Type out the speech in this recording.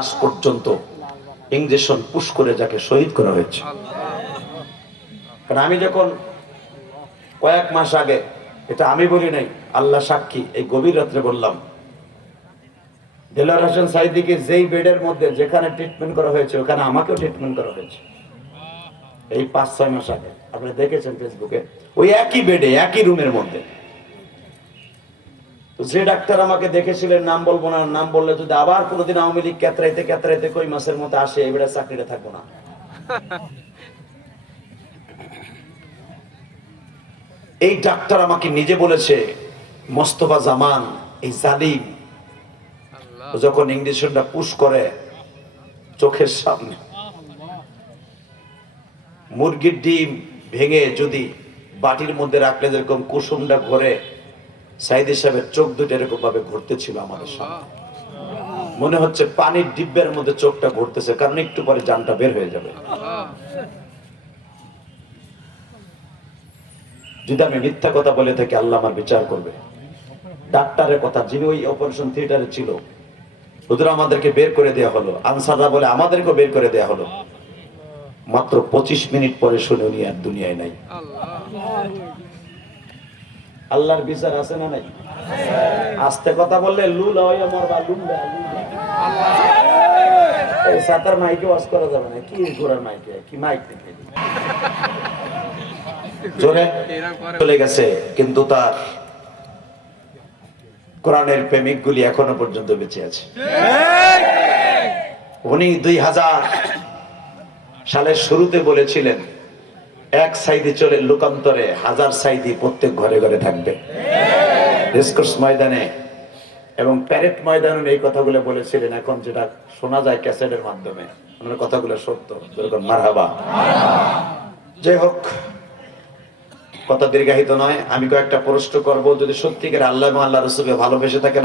আজ পর্যন্ত injection push করে যাকে শহীদ করা হয়েছে। কারণ আমি যখন কয়েক মাস আগে, এটা আমি বলি নাই, আল্লাহ সাক্ষী, এই গভীর রাত্রে বললাম, দেলোয়ার হোসেন সাইদিকে যেই বেডের মধ্যে যেখানে ট্রিটমেন্ট করা হয়েছে ওখানে আমাকেও ট্রিটমেন্ট করা হয়েছে। এই 5-6 মাস আগে আপনি দেখেছেন ফেসবুকে, ওই একই বেডে একই রুমের মধ্যে। যে ডাক্তার আমাকে দেখেছিলেন, নাম বলবো না, নাম বললে যদি আবার কোনোদিন আওয়ামী লীগ ক্যাতরাইতে কই মাসের মতো আসে, এবারে চাকরিটা থাকবো না। এই ডাক্তার আমাকে নিজে বলেছে, মোস্তফা জামান এই জালিম যখন ইঞ্জেকশনটা পুশ করে চোখের সামনে, মুরগির ডিম ভেঙে যদি বাটির মধ্যে রাখলে যেরকম কুসুমটা ঘরে, সাইদি সাহেবের চোখ দুটো এরকম ভাবে ঘুরতেছিল আমাদের সামনে। মনে হচ্ছে পানির ডিব্বের মধ্যে চোখটা ঘুরতেছে, কারণ একটু পরে জানটা বের হয়ে যাবে। যদি আমি মিথ্যা কথা বলে থাকি, আল্লাহ আমার বিচার করবে। ডাক্তারের কথা, যিনি ওই অপারেশন থিয়েটারে ছিল, হুজুর আমাদেরকে বের করে দেওয়া হলো, আনসাররা বলে আমাদেরকেও বের করে দেওয়া হলো। মাত্র 25 মিনিট পরে শুনে উনি আর দুনিয়ায় নাই। আল্লাহর বিচার আছে না নাই? আস্তে কথা বললে লুলা হইয়া মরবা, লুম্বা এই সাতার মাইকে ওয়াজ করা যাবে না। কি ঘোড়ার মাইকে, কি মাইক থেকে জোরে চলে গেছে, কিন্তু তার কোরআনের প্রেমিক গুলি এখনো পর্যন্ত বেঁচে আছে। উনি 2000 সালের শুরুতে বলেছিলেন, এক সাইদি চলে লোকান্তরে, 1000 সাইদি প্রত্যেক ঘরে ঘরে থাকবে। রেসকোর্স ময়দানে এবং প্যারেড ময়দানে এই কথাগুলো বলেছিলেন। এখন যেটা শোনা যায় ক্যাসেটের মাধ্যমে, ওনার কথাগুলো সত্য। মারহাবা। যাই হোক, কথা দীর্ঘায়িত নয়, আমি কয়েকটা প্রশ্ন করব। যদি সত্যিকার আল্লাহ এবং আল্লাহ রাসূলকে ভালোবেসে থাকেন,